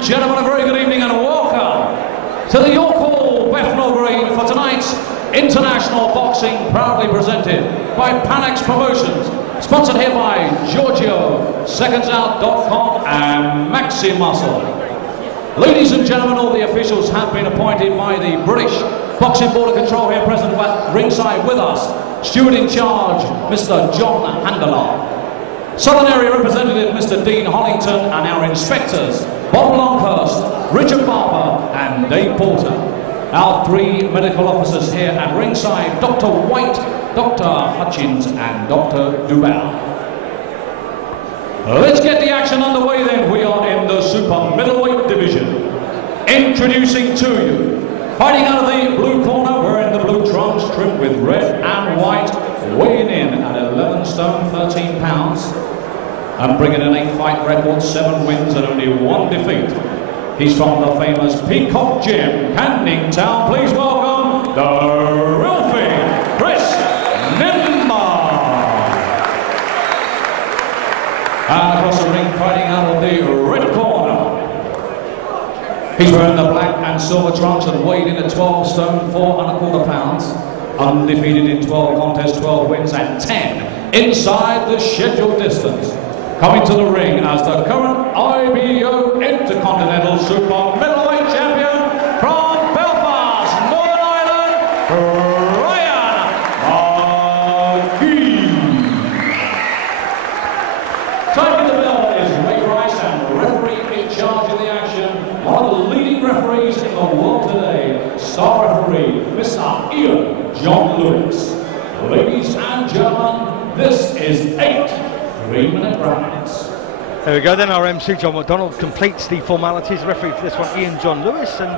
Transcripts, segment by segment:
and gentlemen, a very good evening and welcome to the York Hall Bethnal Green for tonight's International Boxing, proudly presented by Panax Promotions, sponsored here by Giorgio, SecondsOut.com and Maxi Muscle. Ladies and gentlemen, all the officials have been appointed by the British Boxing Board of Control here present at ringside with us. Steward in charge, Mr. John Handler. Southern Area Representative, Mr. Dean Hollington, and our inspectors, Bob Longhurst, Richard Barber, and Dave Porter. Our three medical officers here at ringside, Dr. White, Dr. Hutchins, and Dr. Duval. Let's get the action underway then. We are in the super middleweight division. Introducing to you, fighting out of the blue corner, wearing the blue trunks trimmed with red and white, weighing in at 11 stone 13 pounds and bringing an 8-fight record, 7 wins and only 1 defeat. He's from the famous Peacock Gym, Camden Town. Please welcome the real thing, Chris Nembhard. And across the ring, fighting out of the red corner, he's wearing the black and silver trunks and weighed in at 12 stone 4 1/4 pounds. Undefeated in 12 contests, 12 wins and 10 inside the scheduled distance. Coming to the ring as the current IBO Intercontinental Super Middleweight Champion from Belfast, Northern Ireland, Magee. Taking the bell is Ray Rice, and referee in charge of the action, one of the leading referees in the world today, star referee, Mr. Ian John Lewis. Ladies and gentlemen, this is 8 3-minute rounds. There we go then, our MC John McDonald completes the formalities. Referee for this one, Ian John Lewis, and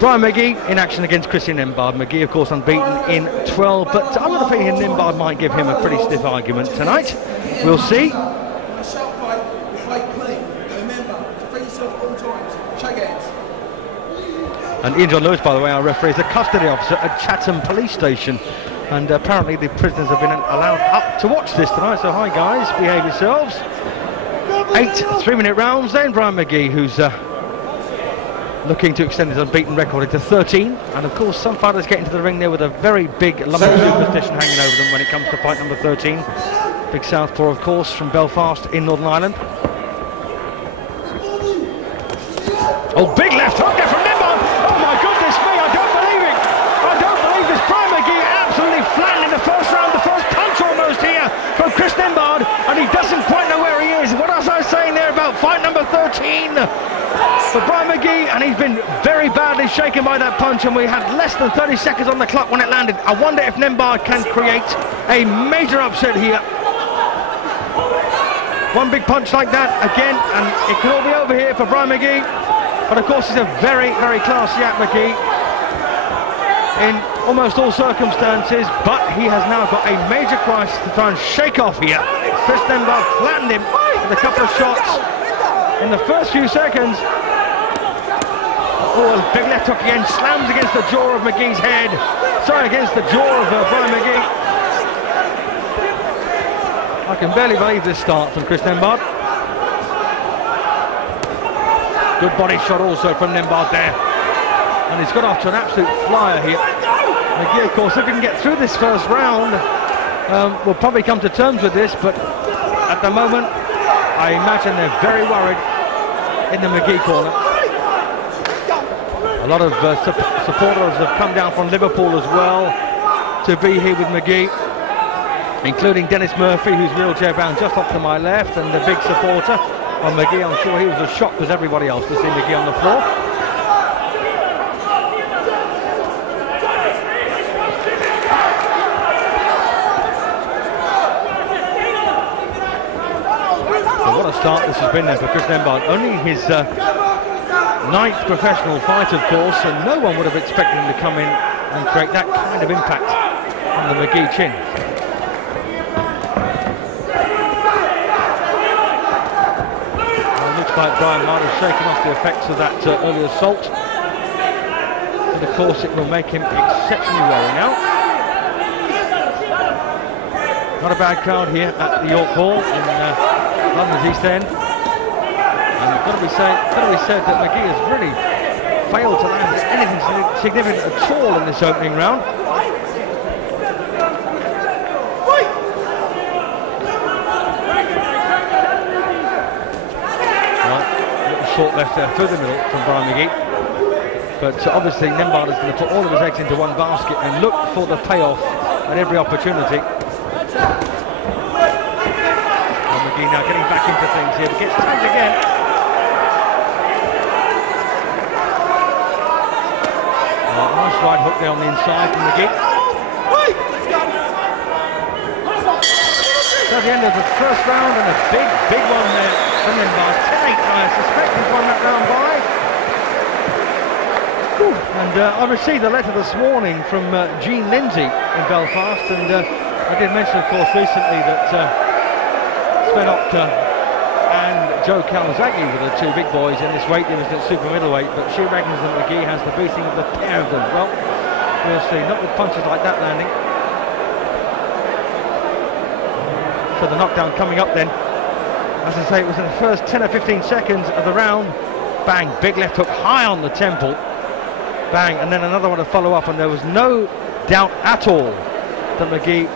Brian Magee in action against Christian Nembhard. Magee, of course, unbeaten in 12, but I'm not thinking Nembhard might give him a pretty stiff argument tonight. We'll see. And Ian John Lewis, by the way, our referee, is a custody officer at Chatham Police Station. And apparently the prisoners have been allowed up to watch this tonight. So hi guys, behave yourselves. 8 3-minute rounds then. Brian Magee, who's looking to extend his unbeaten record into 13. And of course some fighters get into the ring there with a very big lump of superstition hanging over them when it comes to fight number 13. Big southpaw, of course, from Belfast in Northern Ireland. Oh, big left hook there from Nembhard. Oh my goodness me, I don't believe it. I don't believe this. Brian Magee absolutely flattened in the first round, the first punch almost here from Chris Nembhard, and he doesn't quite know where he is. What was I saying there about fight number 13 for Brian Magee? And he's been very badly shaken by that punch, and we had less than 30 seconds on the clock when it landed. I wonder if Nembhard can create a major upset here. One big punch like that again, and it could all be over here for Brian Magee. But of course he's a very, very classy Magee in almost all circumstances, but he has now got a major crisis to try and shake off here. Chris Nembhard flattened him with a couple of shots in the first few seconds. Oh, big left hook again, slams against the jaw of Magee's head. Sorry, against the jaw of Brian Magee. I can barely believe this start from Chris Nembhard. Good body shot also from Nembhard there. And he's got off to an absolute flyer here. Magee, of course, if he can get through this first round, we'll probably come to terms with this, but at the moment, I imagine they're very worried in the Magee corner. A lot of supporters have come down from Liverpool as well to be here with Magee, including Dennis Murphy, who's wheelchair bound just up to my left, and the big supporter on Magee. I'm sure he was as shocked as everybody else to see Magee on the floor. So what a start this has been there for Chris Nembhard. Only his 9th professional fight, of course, and no one would have expected him to come in and create that kind of impact on the Magee chin. Like Brian might have shaken off the effects of that early assault, and of course it will make him exceptionally wary now. Not a bad crowd here at the York Hall in London's East End, and got to be said that Magee has really failed to land anything significant at all in this opening round. Short left there through the middle from Brian Magee, but obviously Nembhard is going to put all of his eggs into one basket and look for the payoff at every opportunity. And Magee now getting back into things here, but gets tagged again. Nice right hook there on the inside from Magee. So at the end of the first round, and a big one there from Nembhard. 10-8, I suspect he's won that round by. And I received a letter this morning from Jean Lindsay in Belfast, and I did mention, of course, recently that Svenok and Joe Calzaghe were the two big boys in this weight division at super middleweight, but she reckons that Magee has the beating of the pair of them. Well, we'll see. Not with punches like that landing. So the knockdown coming up then. As I say, it was in the first 10 or 15 seconds of the round. Bang, big left hook high on the temple. Bang, and then another one to follow up, and there was no doubt at all that Magee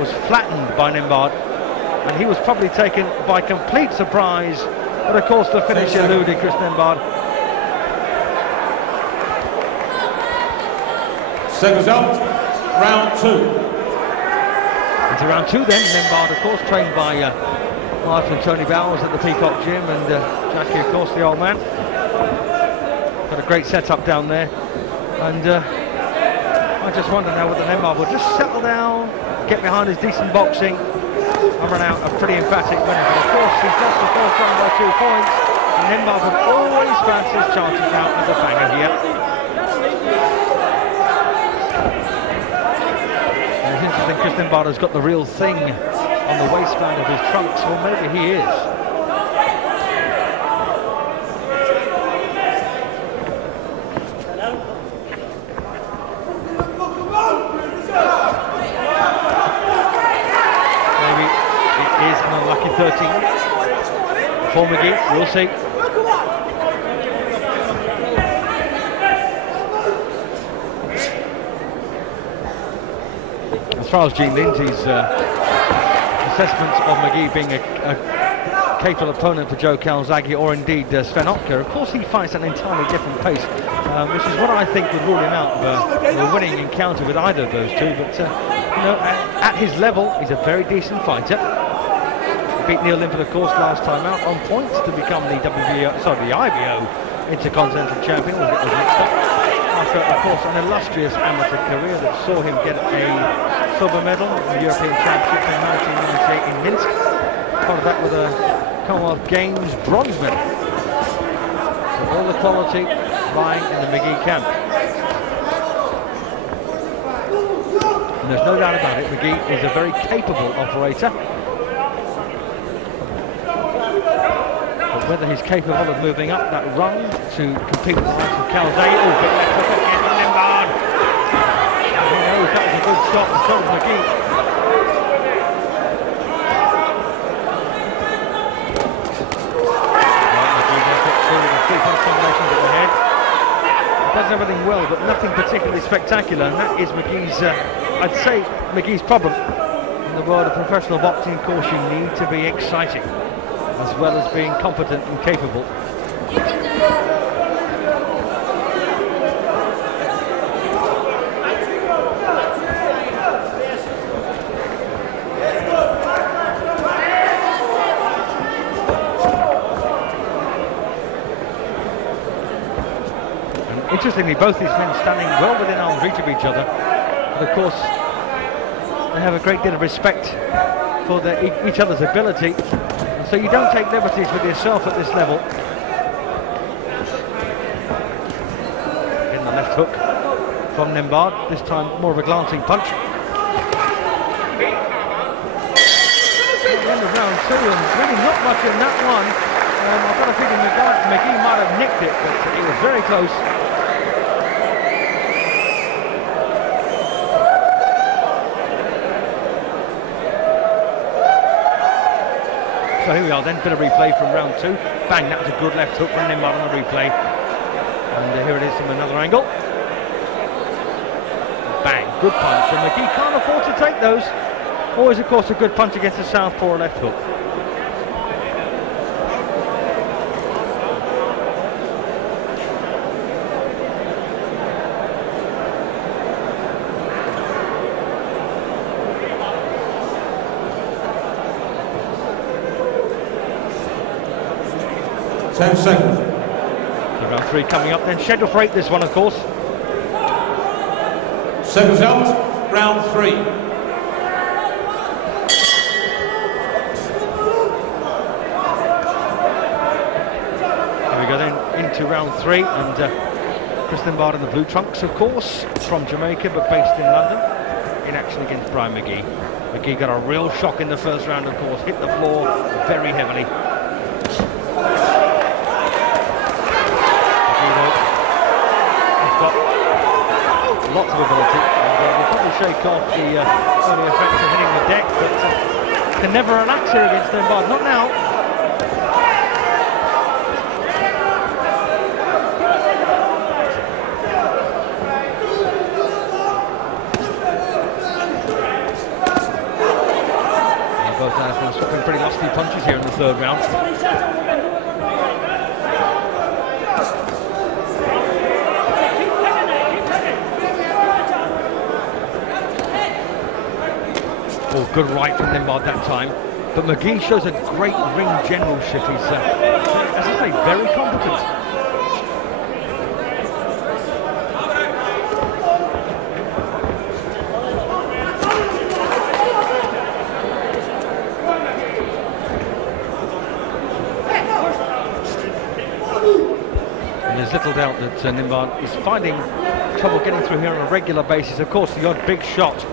was flattened by Nembhard, and he was probably taken by complete surprise. But of course the finish eluded Chris Nembhard. Second out, round two. Into round two then. Nembhard, of course, trained by Martin and Tony Bowers at the Peacock Gym, and Jackie, of course, the old man. Got a great setup down there, and I just wonder now whether Nembhard will just settle down, get behind his decent boxing, and run out a pretty emphatic winner. But of course, he's lost the first round by 2 points, and Nembhard would always fancy his chances out as a banger here. And it's interesting, Chris Nembhard has got the real thing on the waistband of his trunks. Well, maybe he is. Maybe it is an unlucky 13 for Magee. We'll see. As far as Jean Lindsay's assessment of Magee being a capable opponent for Joe Calzaghe, or indeed Svenok, of course he fights at an entirely different pace, which is what I think would rule him out of a winning encounter with either of those two. But you know, at his level, he's a very decent fighter. Beat Neil Linford, of course, last time out on points to become the IBO Intercontinental Champion. We'll get those mixed up. After, of course, an illustrious amateur career that saw him get a silver medal in the European Championships in 1998 in Minsk. Part of that with a Commonwealth Games bronze medal. So all the quality lying in the Magee camp. And there's no doubt about it, Magee is a very capable operator. But whether he's capable of moving up that rung to compete with the likes of Calzaghe, oh, big left hook again from Nembhard. He knows that was a good shot, and so was Magee. Does everything well, but nothing particularly spectacular, and that is Magee's, I'd say, Magee's problem. In the world of professional boxing, of course, you need to be exciting, as well as being competent and capable. Interestingly, both these men standing well within arm's reach of each other, but of course they have a great deal of respect for each other's ability, and so you don't take liberties with yourself at this level. Again, the left hook from Nembhard, this time more of a glancing punch. At the end of round two, and really not much in that one. I've got a feeling Magee might have nicked it, but it was very close. So here we are then, bit of replay from round 2. Bang, that was a good left hook from Nembhard on the replay. And here it is from another angle. Bang, good punch, and Magee can't afford to take those. Always, of course, a good punch against a southpaw or left hook. Ten seconds. So round 3 coming up then. Scheduled for 8 this one, of course. Seconds out, round 3. Here we go then into round 3, and Chris Nembhard in the blue trunks, of course, from Jamaica but based in London, in action against Brian Magee. Magee got a real shock in the first round, of course, hit the floor very heavily. Lots of ability, and we'll probably shake off the early effects of hitting the deck, but can never relax here against Nembhard. Not now. Both guys have been swapping pretty lusty punches here in the third round. Oh, good right from Nembhard that time. But Magee shows a great ring generalship. He's, as I say, very competent. And there's little doubt that Nembhard is finding trouble getting through here on a regular basis. Of course, the odd big shot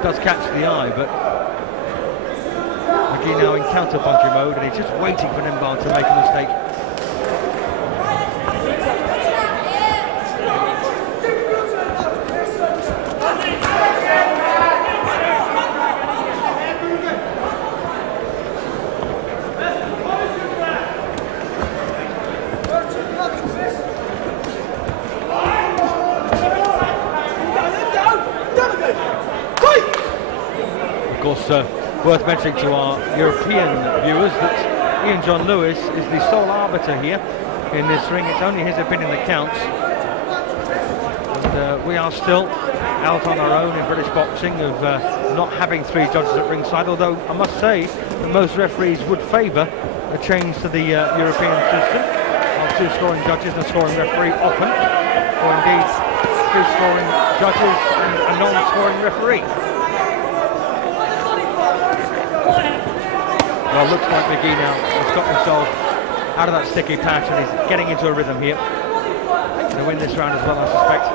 does catch the eye, but Magee now in counter-puncher mode, and he's just waiting for Nembhard to make a mistake. Of course, worth mentioning to our European viewers that Ian John Lewis is the sole arbiter here in this ring. It's only his opinion that counts. And we are still out on our own in British boxing of not having 3 judges at ringside, although I must say that most referees would favour a change to the European system of 2 scoring judges and a scoring referee often, or indeed 2 scoring judges and a non-scoring referee. Well, looks like Magee now has got himself out of that sticky patch and he's getting into a rhythm here. He's going to win this round as well, I suspect.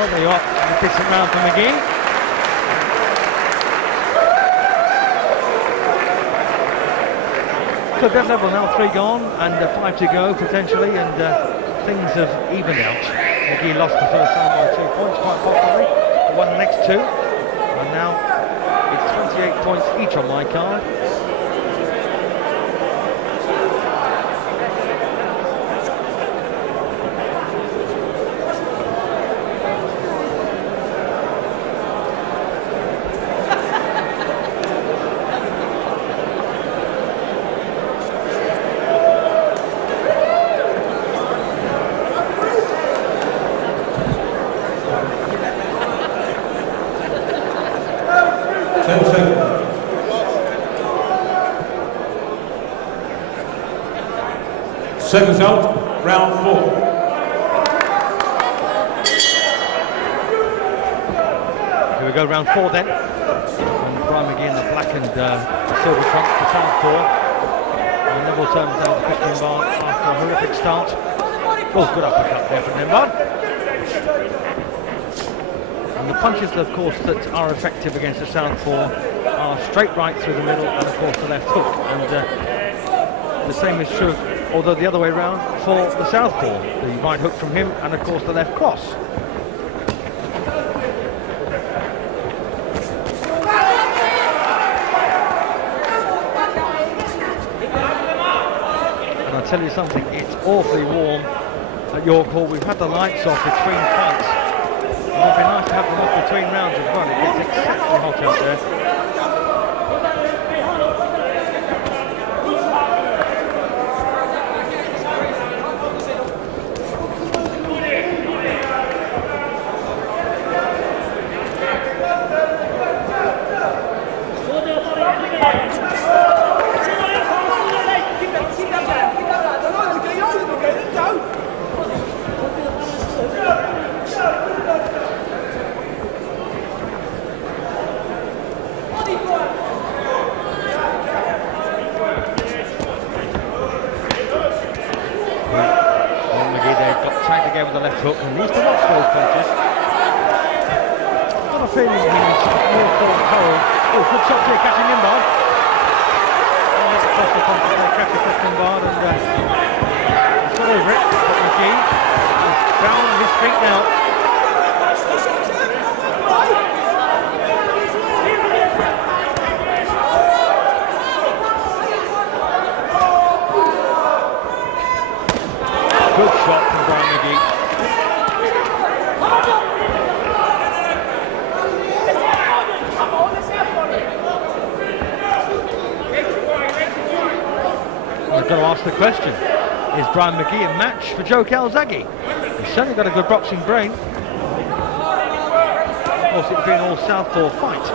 Well, there you are, a decent round for Magee. So dead level now, 3 gone and 5 to go potentially, and things have evened out. Magee lost the first round by 2 points quite popularly, but won the next 2, and now it's 28 points each on my card. Seconds out, round 4. Here we go, round 4 then. And Brian Magee in the black and silver trunks for southpaw. And Neville turns down to Chris Nembhard after a horrific start. Oh, good uppercut there from Nembhard. And the punches, of course, that are effective against the southpaw are straight right through the middle and, of course, the left hook. And the same is true, although the other way around, for the southpaw. The right hook from him and, of course, the left cross. And I'll tell you something, it's awfully warm at York Hall. We've had the lights off between fights. It would be nice to have them off between rounds as well. It gets exceptionally hot out there. With the left hook and needs to watch those punches. I've got a feeling he's more forward cold. Oh, good shot here, catching Nembhard. Across the punches there, catching Nembhard, and he's got over it. But Magee is down on his feet now. Good shot from Magee. I've got to ask the question, is Brian Magee a match for Joe Calzaghe? He's certainly got a good boxing brain. Of course, it's been all southpaw fight.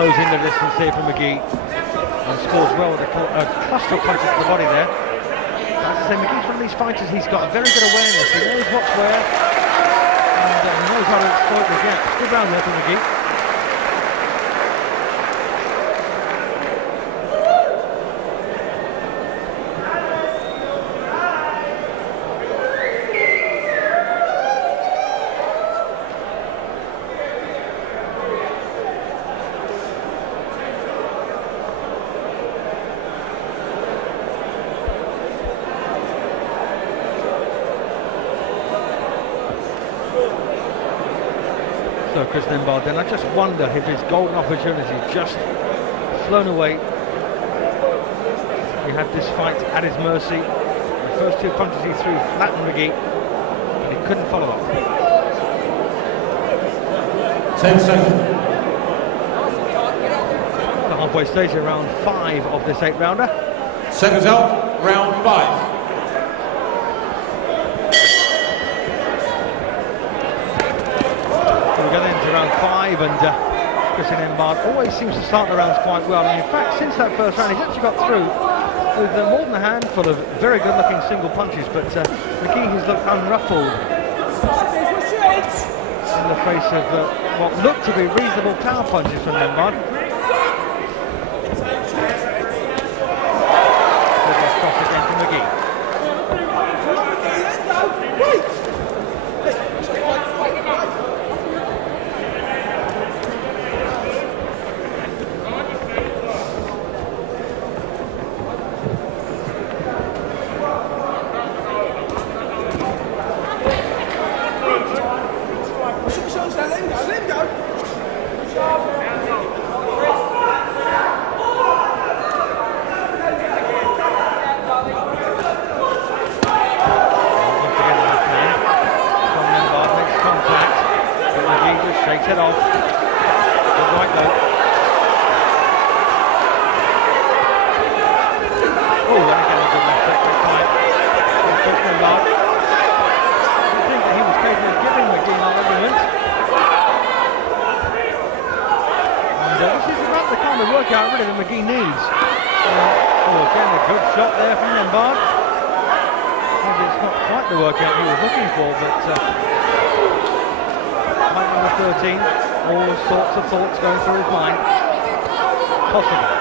Closing the distance here from Magee, and scores well with a cluster of punches to the body there. As I say, Magee's one of these fighters, he's got a very good awareness, he knows what's where, and he knows how to exploit the gaps. Good round there for Magee. So Chris Nembhard, then I just wonder if his golden opportunity just flown away. He had this fight at his mercy. The first two punches he threw flattened Magee, and he couldn't follow up. 10 seconds. The halfway stage of round 5 of this 8-rounder. Seconds out, round 5. Round 5, and Chris Nembhard always seems to start the rounds quite well, and in fact since that first round he's actually got through with more than a handful of very good looking single punches, but Magee has looked unruffled in the face of what looked to be reasonable power punches from Nembhard. Cross again from Magee. Shakes it off. Good right though. Oh, then again a good left hook this time. Nembhard. I think he was capable of the workout really that Magee needs. Again, a good shot there from Nembhard. Maybe it's not quite the workout he was looking for, but fight number 13, all sorts of thoughts going through his mind. Possible.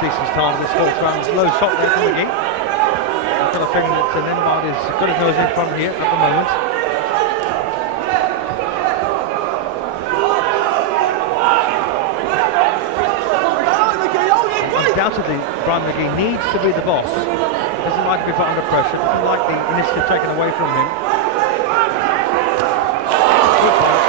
Decent start of this fourth round. Low shot there from Magee. I've got a feeling that Nembhard is got his nose in front here at the moment. Undoubtedly, Brian Magee needs to be the boss. Doesn't like to be put under pressure. Doesn't like the initiative taken away from him. Good fight.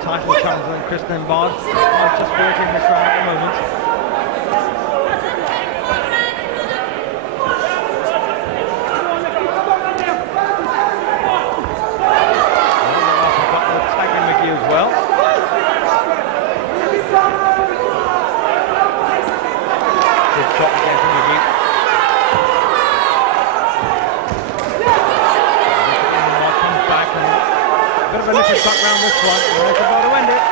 Title challenger and Chris Nembhard just brought in this round at the moment. Bethnal tagging Magee as well. Good shot again from Magee. Comes back and bit of a little back round this one. Where's the ball to end it?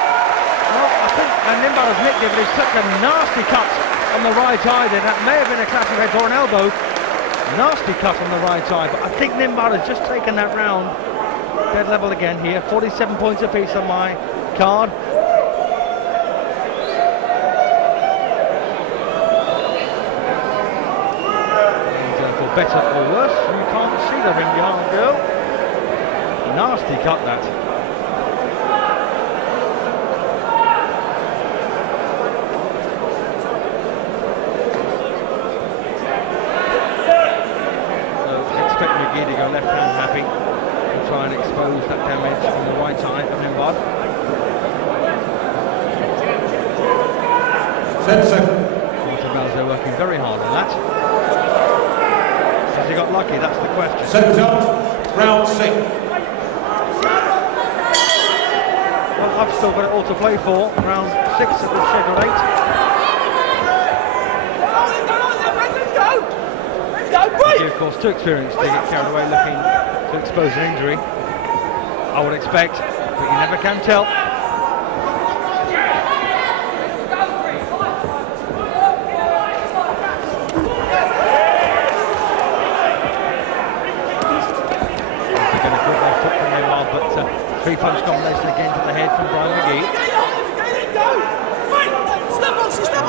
Well, I think Nembhard has nicked it, but he's took a nasty cut on the right eye there. That may have been a classic head or an elbow. Nasty cut on the right eye, but I think Nembhard has just taken that round dead level again here. 47 points apiece on my card. And for better or worse, you can't see the ring behind the girl. Nasty cut that. So expect Magee to go left hand happy and try and expose that damage on the right eye of Nembhard. 10 seconds. They're working very hard on that. Has he got lucky? That's the question. Second round 6. I've still got it all to play for. Round 6 of the scheduled 8. Magee, of course, too experienced to get carried away looking to expose an injury. I would expect, but you never can tell. Three-punch combination again to the head from Brian Magee.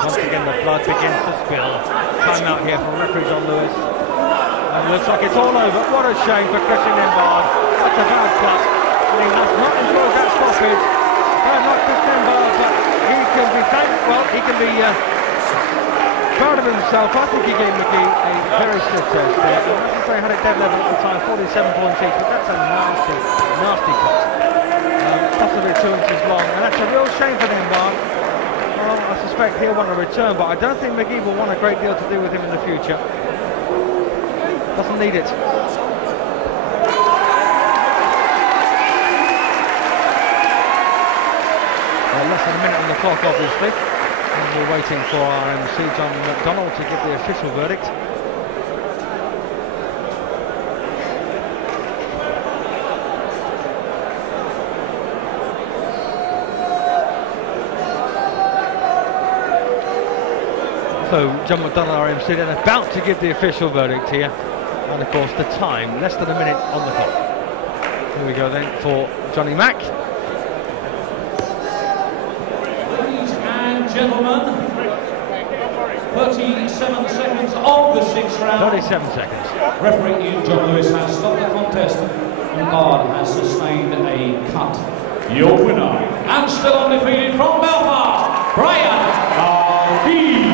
Once again the blood begins to spill. Time out here for referee John Lewis. And it looks like it's all over. What a shame for Christian Nembhard. That's a bad cut. And he has not enjoyed that stoppage. Not Chris Nembhard, but he can be well, he can be proud of himself. I think he gave Magee a very stiff test there. And as I say, had it dead level at the time, 47 points each, but that's a nasty, nasty cut. Possibly 2 inches long, and that's a real shame for Nembhard. Well, I suspect he'll want a return, but I don't think Magee will want a great deal to do with him in the future. Doesn't need it. Well, less than a minute on the clock, obviously, and we're waiting for our MC John McDonald to give the official verdict. So John McDonald, our MC, then about to give the official verdict here, and of course the time, less than a minute on the clock. Here we go then for Johnny Mack. Ladies and gentlemen, 37 seconds of the 6th round. 37 seconds. Referee Ian John Lewis has stopped the contest. Nembhard has sustained a cut. Your winner, and still undefeated from Belfast, Brian Magee.